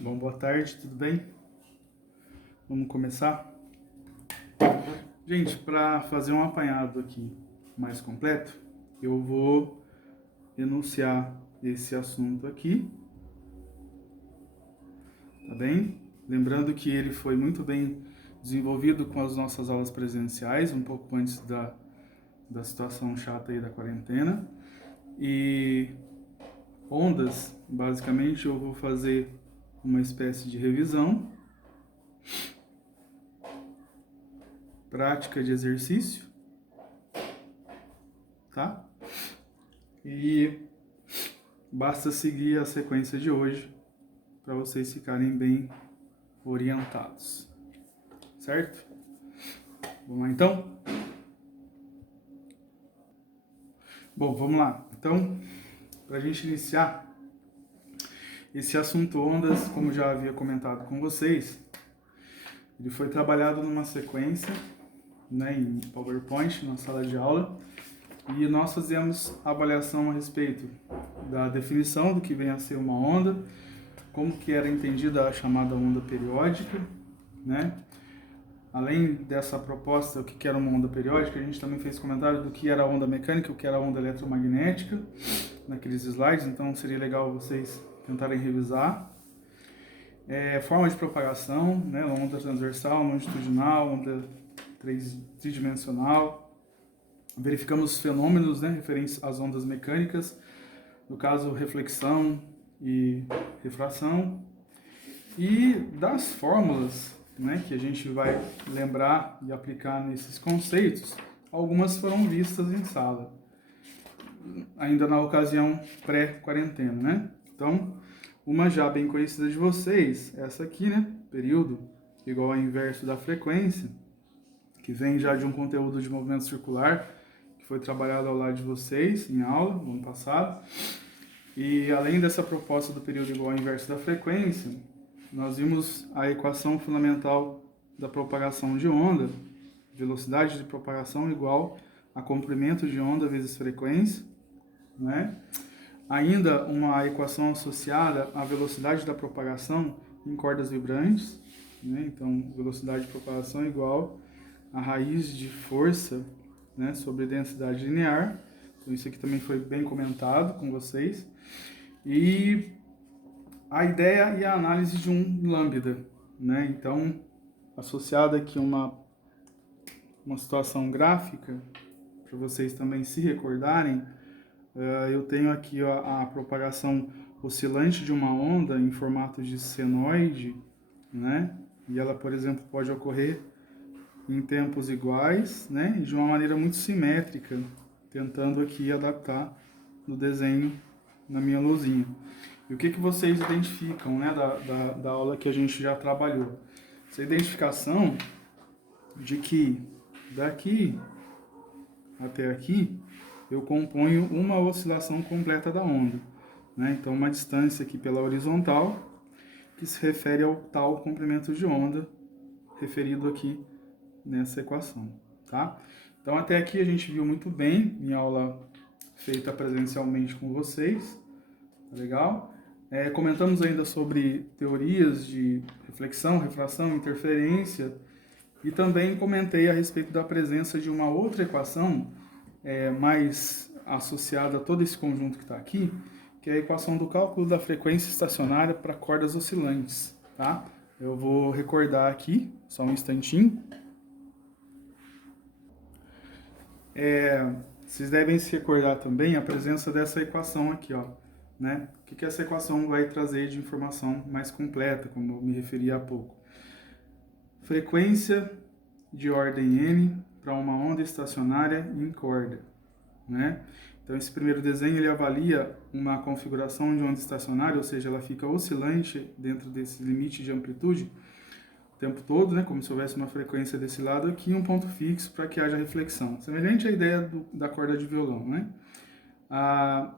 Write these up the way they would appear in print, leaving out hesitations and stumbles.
Bom, boa tarde, tudo bem? Vamos começar? Gente, para fazer um apanhado aqui mais completo, eu vou enunciar esse assunto aqui, tá bem? Lembrando que ele foi muito bem desenvolvido com as nossas aulas presenciais, um pouco antes da situação chata aí da quarentena. E ondas, basicamente, eu vou fazer uma espécie de revisão, prática de exercício, tá? E basta seguir a sequência de hoje para vocês ficarem bem orientados, certo? Vamos lá então? Bom, vamos lá. Então, para a gente iniciar esse assunto ondas, como já havia comentado com vocês, ele foi trabalhado numa sequência, né, em PowerPoint, na sala de aula, e nós fazemos avaliação a respeito da definição do que vem a ser uma onda, como que era entendida a chamada onda periódica, né? Além dessa proposta, o que era uma onda periódica, a gente também fez comentário do que era a onda mecânica, o que era a onda eletromagnética, naqueles slides, então seria legal vocês tentarem revisar. Forma de propagação, né? Onda transversal, longitudinal, onda tridimensional. Verificamos fenômenos, né, referentes às ondas mecânicas, no caso reflexão e refração. E das fórmulas, né, que a gente vai lembrar e aplicar nesses conceitos, algumas foram vistas em sala, ainda na ocasião pré-quarentena, né? Então, uma já bem conhecida de vocês, essa aqui, né, período igual ao inverso da frequência, que vem já de um conteúdo de movimento circular, que foi trabalhado ao lado de vocês em aula, no ano passado. E além dessa proposta do período igual ao inverso da frequência, nós vimos a equação fundamental da propagação de onda, velocidade de propagação igual a comprimento de onda vezes frequência, né? Ainda uma equação associada à velocidade da propagação em cordas vibrantes, né? Então, velocidade de propagação igual a raiz de força, né, sobre densidade linear. Então, isso aqui também foi bem comentado com vocês. E a ideia e a análise de um lambda, né? Então, associada aqui uma situação gráfica, para vocês também se recordarem, eu tenho aqui a propagação oscilante de uma onda em formato de senoide, né? E ela, por exemplo, pode ocorrer em tempos iguais, né? E de uma maneira muito simétrica, tentando aqui adaptar no desenho na minha luzinha. E o que vocês identificam, né, da aula que a gente já trabalhou? Essa identificação de que daqui até aqui eu componho uma oscilação completa da onda, né? Então, uma distância aqui pela horizontal, que se refere ao tal comprimento de onda referido aqui nessa equação, tá? Então, até aqui a gente viu muito bem em aula feita presencialmente com vocês, tá legal? Comentamos ainda sobre teorias de reflexão, refração, interferência, e também comentei a respeito da presença de uma outra equação mais associada a todo esse conjunto que está aqui, que é a equação do cálculo da frequência estacionária para cordas oscilantes, tá? Eu vou recordar aqui, só um instantinho. Vocês devem se recordar também a presença dessa equação aqui, ó, né? O que essa equação vai trazer de informação mais completa, como eu me referi há pouco. Frequência de ordem n para uma onda estacionária em corda, né? Então, esse primeiro desenho ele avalia uma configuração de onda estacionária, ou seja, ela fica oscilante dentro desse limite de amplitude o tempo todo, né? Como se houvesse uma frequência desse lado aqui e um ponto fixo para que haja reflexão. Semelhante à ideia da corda de violão, né?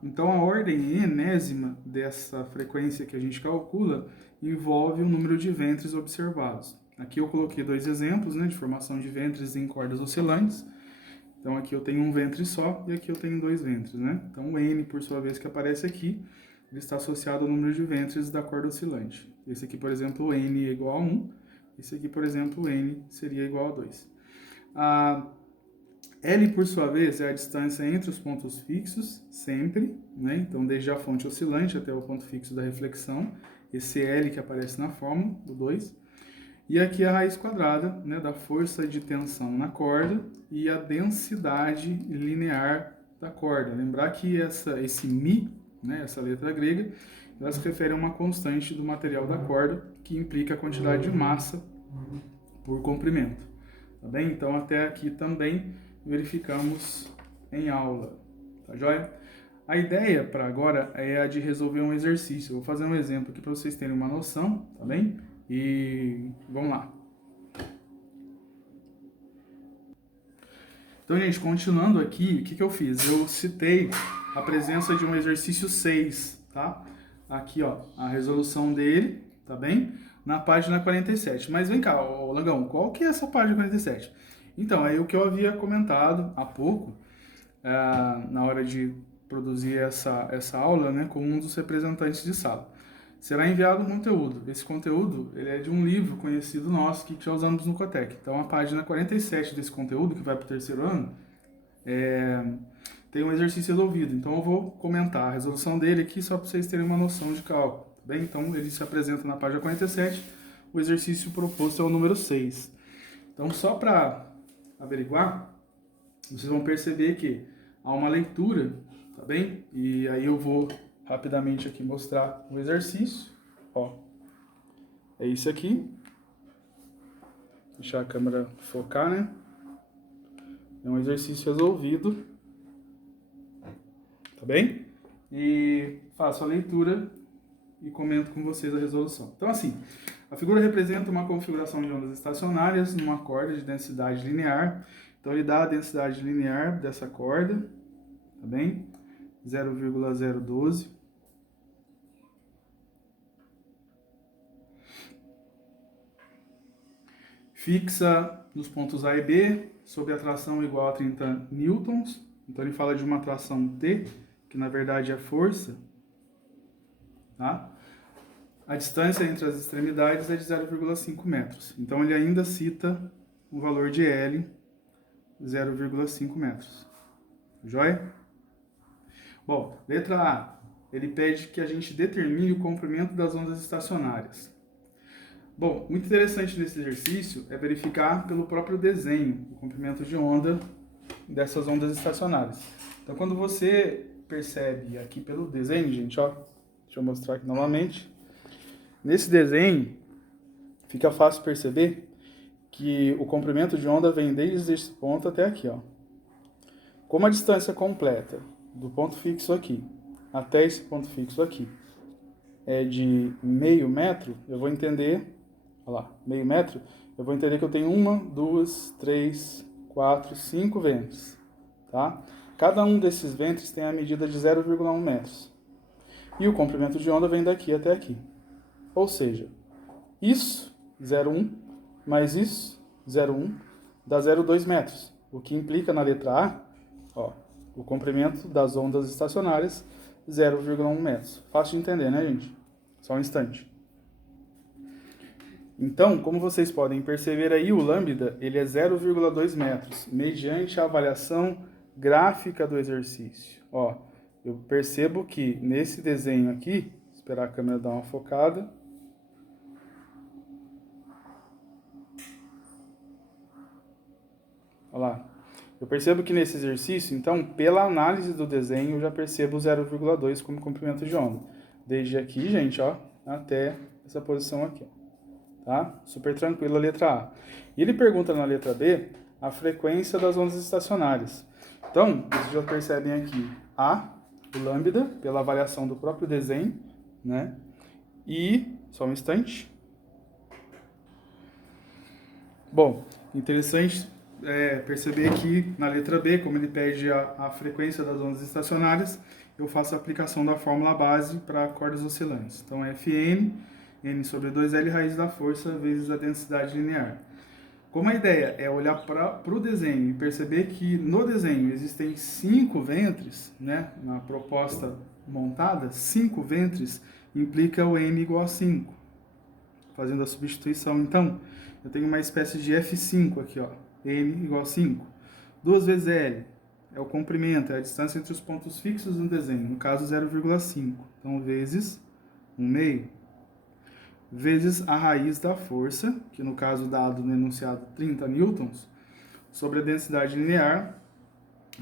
Então, a ordem enésima dessa frequência que a gente calcula envolve o número de ventres observados. Aqui eu coloquei dois exemplos, né, de formação de ventres em cordas oscilantes. Então, aqui eu tenho um ventre só e aqui eu tenho dois ventres, né? Então, o N, por sua vez, que aparece aqui, ele está associado ao número de ventres da corda oscilante. Esse aqui, por exemplo, N é igual a 1. Esse aqui, por exemplo, N seria igual a 2. A L, por sua vez, é a distância entre os pontos fixos, sempre, né? Então, desde a fonte oscilante até o ponto fixo da reflexão. Esse L que aparece na fórmula, do 2. E aqui a raiz quadrada, né, da força de tensão na corda e a densidade linear da corda. Lembrar que esse Mi, né, essa letra grega, ela se refere a uma constante do material da corda que implica a quantidade de massa por comprimento. Tá bem? Então, até aqui também verificamos em aula. Tá joia? A ideia para agora é a de resolver um exercício. Eu vou fazer um exemplo aqui para vocês terem uma noção, tá bem? E vamos lá. Então, gente, continuando aqui, o que eu fiz? Eu citei a presença de um exercício 6, tá? Aqui, ó, a resolução dele, tá bem? Na página 47. Mas vem cá, ô Langão, qual que é essa página 47? Então, é o que eu havia comentado há pouco, na hora de produzir essa aula, né, com um dos representantes de sala. Será enviado um conteúdo. Esse conteúdo ele é de um livro conhecido nosso que já usamos no Cotec. Então, a página 47 desse conteúdo, que vai para o terceiro ano, tem um exercício resolvido. Então, eu vou comentar a resolução dele aqui só para vocês terem uma noção de cálculo. Tá bem? Então, ele se apresenta na página 47. O exercício proposto é o número 6. Então, só para averiguar, vocês vão perceber que há uma leitura, tá bem? E aí eu vou rapidamente aqui mostrar o exercício. Ó, é isso aqui. Deixar a câmera focar, né? É um exercício resolvido, tá bem? E faço a leitura e comento com vocês a resolução. Então, assim, a figura representa uma configuração de ondas estacionárias numa corda de densidade linear. Então, ele dá a densidade linear dessa corda, tá bem? 0,012. Fixa nos pontos A e B, sob atração igual a 30 newtons. Então, ele fala de uma atração T, que na verdade é força, tá? A distância entre as extremidades é de 0,5 metros. Então, ele ainda cita o valor de L, 0,5 metros. Joia? Bom, letra A. Ele pede que a gente determine o comprimento das ondas estacionárias. Bom, muito interessante nesse exercício é verificar pelo próprio desenho o comprimento de onda dessas ondas estacionárias. Então, quando você percebe aqui pelo desenho, gente, ó, deixa eu mostrar aqui novamente. Nesse desenho, fica fácil perceber que o comprimento de onda vem desde esse ponto até aqui, ó. Como a distância completa do ponto fixo aqui até esse ponto fixo aqui é de meio metro, eu vou entender, olha lá, meio metro, eu vou entender que eu tenho 1, 2, 3, 4, 5 ventres, tá? Cada um desses ventres tem a medida de 0,1 metros. E o comprimento de onda vem daqui até aqui. Ou seja, isso, 0,1, mais isso, 0,1, dá 0,2 metros. O que implica na letra A, ó, o comprimento das ondas estacionárias, 0,1 metros. Fácil de entender, né, gente? Só um instante. Então, como vocês podem perceber aí, o lambda ele é 0,2 metros, mediante a avaliação gráfica do exercício. Ó, eu percebo que nesse desenho aqui, esperar a câmera dar uma focada. Olha lá. Eu percebo que nesse exercício, então, pela análise do desenho, eu já percebo 0,2 como comprimento de onda. Desde aqui, gente, ó, até essa posição aqui, ó. Tá? Super tranquilo a letra A. E ele pergunta na letra B a frequência das ondas estacionárias. Então, vocês já percebem aqui A, o lambda, pela avaliação do próprio desenho, né? E, só um instante. Bom, interessante perceber que na letra B, como ele pede a frequência das ondas estacionárias, eu faço a aplicação da fórmula base para cordas oscilantes. Então, Fn, N sobre 2L raiz da força vezes a densidade linear. Como a ideia é olhar para o desenho e perceber que no desenho existem 5 ventres, né, na proposta montada, 5 ventres, implica o N igual a 5. Fazendo a substituição, então, eu tenho uma espécie de F5 aqui, ó, N igual a 5. 2 vezes L é o comprimento, é a distância entre os pontos fixos no desenho, no caso 0,5. Então, vezes 1/2, vezes a raiz da força, que no caso dado no enunciado 30 newtons, sobre a densidade linear,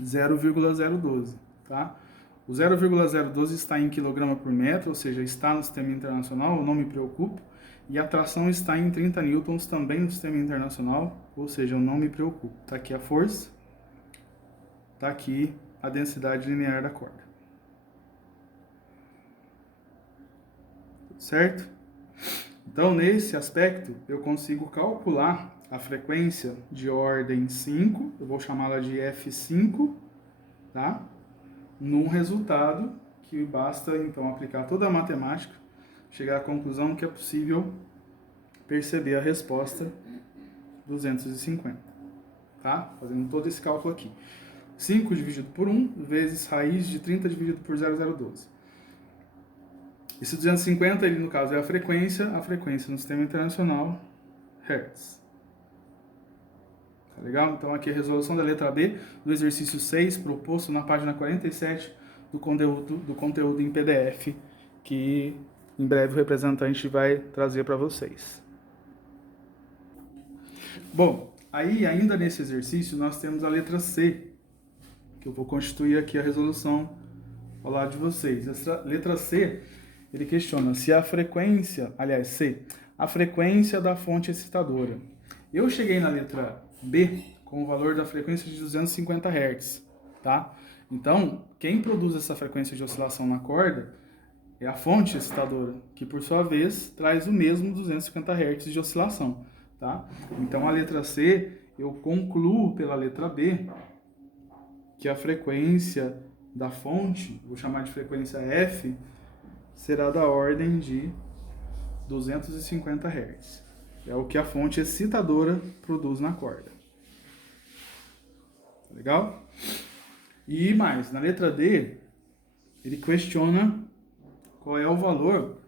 0,012, tá? O 0,012 está em quilograma por metro, ou seja, está no sistema internacional, não me preocupo. E a tração está em 30 newtons, também no sistema internacional, ou seja, eu não me preocupo. Está aqui a força, está aqui a densidade linear da corda. Certo? Então, nesse aspecto, eu consigo calcular a frequência de ordem 5, eu vou chamá-la de F5, tá? Num resultado que basta, então, aplicar toda a matemática, chegar à conclusão que é possível perceber a resposta 250, tá? Fazendo todo esse cálculo aqui. 5 dividido por 1 vezes raiz de 30 dividido por 0,012. Esse 250, ele no caso é a frequência no sistema internacional, Hertz. Tá legal? Então aqui a resolução da letra B do exercício 6, proposto na página 47 do conteúdo em PDF, que em breve o representante vai trazer para vocês. Bom, aí ainda nesse exercício nós temos a letra C, que eu vou constituir aqui a resolução ao lado de vocês. Essa letra C, ele questiona se a frequência, aliás, C, a frequência da fonte excitadora. Eu cheguei na letra B com o valor da frequência de 250 Hz, tá? Então, quem produz essa frequência de oscilação na corda é a fonte excitadora, que por sua vez traz o mesmo 250 Hz de oscilação, tá? Então, a letra C, eu concluo pela letra B que a frequência da fonte, vou chamar de frequência F, será da ordem de 250 Hz. É o que a fonte excitadora produz na corda. Legal? E mais, na letra D, ele questiona qual é o valor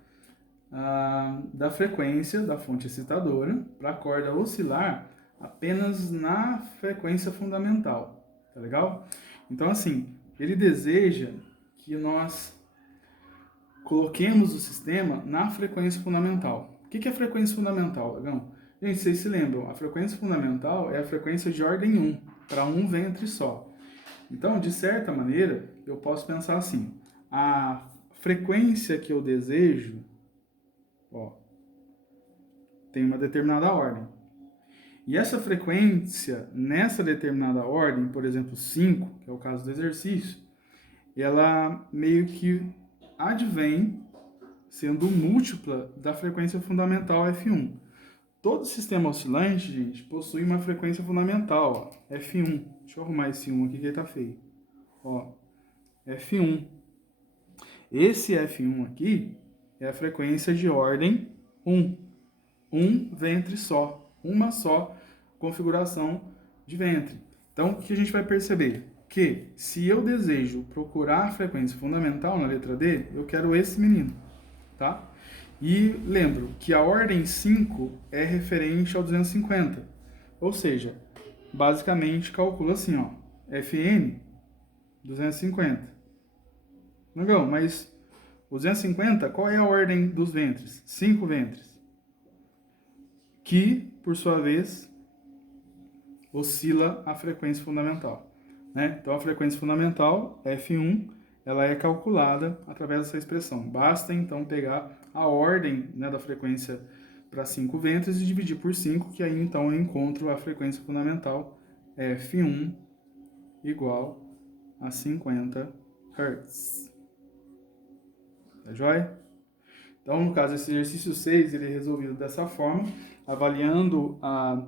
da frequência da fonte excitadora para a corda oscilar apenas na frequência fundamental. Tá legal? Então, assim, ele deseja que nós coloquemos o sistema na frequência fundamental. O que é a frequência fundamental, Lagão? Gente, vocês se lembram, a frequência fundamental é a frequência de ordem 1, para um ventre só. Então, de certa maneira, eu posso pensar assim, a frequência que eu desejo, ó, tem uma determinada ordem. E essa frequência, nessa determinada ordem, por exemplo, 5, que é o caso do exercício, ela meio que advém sendo múltipla da frequência fundamental F1. Todo sistema oscilante, gente, possui uma frequência fundamental, ó, F1. Deixa eu arrumar esse 1 aqui que ele tá feio. Ó, F1. Esse F1 aqui é a frequência de ordem 1. Um ventre só. Uma só configuração de ventre. Então, o que a gente vai perceber? Que se eu desejo procurar a frequência fundamental na letra D, eu quero esse menino, tá? E lembro que a ordem 5 é referente ao 250. Ou seja, basicamente calcula assim, ó, Fn 250. Legal, mas o 250, qual é a ordem dos ventres? 5 ventres. Que, por sua vez, oscila a frequência fundamental, né? Então, a frequência fundamental, F1, ela é calculada através dessa expressão. Basta, então, pegar a ordem, né, da frequência para 5 ventres e dividir por 5, que aí, então, eu encontro a frequência fundamental F1 igual a 50 Hz. Tá joia? Então, no caso, esse exercício 6, ele é resolvido dessa forma, avaliando a